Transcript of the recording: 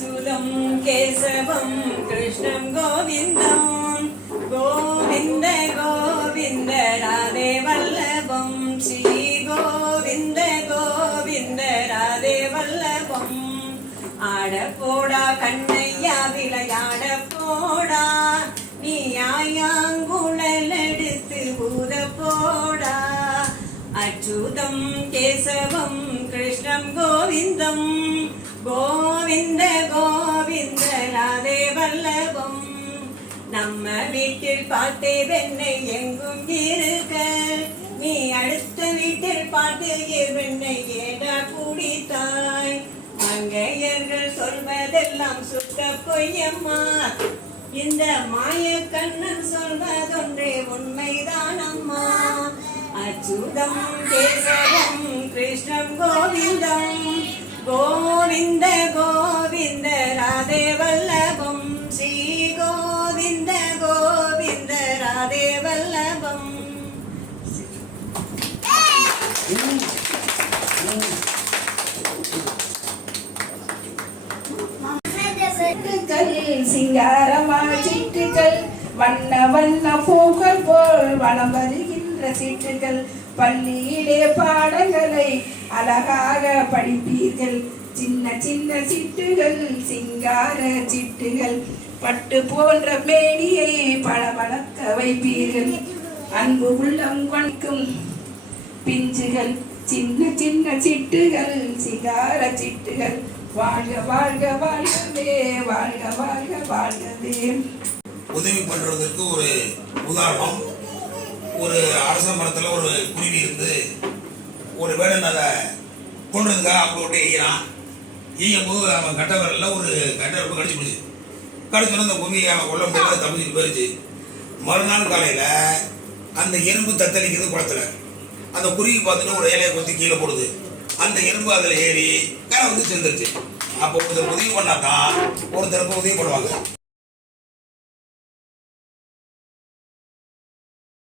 अच्युतं केशवं कृष्णं गोविन्दं गोविन्द गोविन्द राधे वल्लभं श्री गोविन्द गोविन्द राधे वल्लभम् ஆடப்போடா கண்ணையா விளையாடப்போடா நீ ஆயாங்குழல் எடுத்து ஊத போடா அச்சுதம் கேசவம் கிருஷ்ணம் கோவிந்தம் கோவிந்த கோவிந்த ராதே வல்லபம் நம்ம வீட்டில் பாட்டு வெண்ணை எங்கும் இருக்க நீ அடுத்த வீட்டில் பாட்டு வெண்ணை ஏடா குடித்தாய் மங்கையர்கள் சொல்வதெல்லாம் சுத்த பொய்யம்மா இந்த மாய கண்ணன் சொல்வதொன்றே உண்மைதான் அம்மா அச்சுதம் கேசவம் கிருஷ்ணம் கோவிந்தம் கோவிந்த கோவிந்த ராதே வல்லபம் ஸ்ரீ கோவிந்த கோவிந்த ராதே வல்லபம் சிங்காரமான சிட்டுகள் வண்ண வண்ண பூக்கள் போல் வளம் வருகின்ற சிட்டுகள் பள்ளியிலே பாடங்களை அழகாக படிப்பீர்கள் சின்ன சின்ன சிட்டுகள் சிங்கார சிட்டுகள் பட்டு போன்ற மேனியை பளபளக்க வைப்பீர்கள் அன்பு உள்ளம் கொண்கும் பிஞ்சுகள் சின்ன சின்ன சிட்டுகள் சிங்கார சிட்டுகள் வாழ்க வாழ்க வாழ்கவே வாழ்க வாழ்க வாழ்கவே. உதவி பண்றதுக்கு ஒரு உதாரணம், ஒரு அரச மரத்துல ஒரு குருவி இருந்து ஒரு வேடன் அதை கொன்றதுக்காக அப்படி ஈரான் ஈயும் போது அவன் கட்ட விரல்ல ஒரு கட்ட ரொம்ப கடிச்சு போச்சு. கடிச்சோன்னா அந்த குருவியை அவன் கொல்ல முடியாது, தப்பிச்சுட்டு போயிடுச்சு. மறுநாள் காலையில அந்த எறும்பு தத்தளிக்கிறது குளத்துல. அந்த குருவி பார்த்துட்டு ஒரு இலையை கொத்தி கீழே போடுது. அந்த எறும்பு அதில் ஏறி கரை வந்து சேர்ந்துருச்சு. அப்போ ஒருத்தர் உதவி பண்ணாதான் ஒருத்தருக்கு உதவி பண்ணுவாங்க.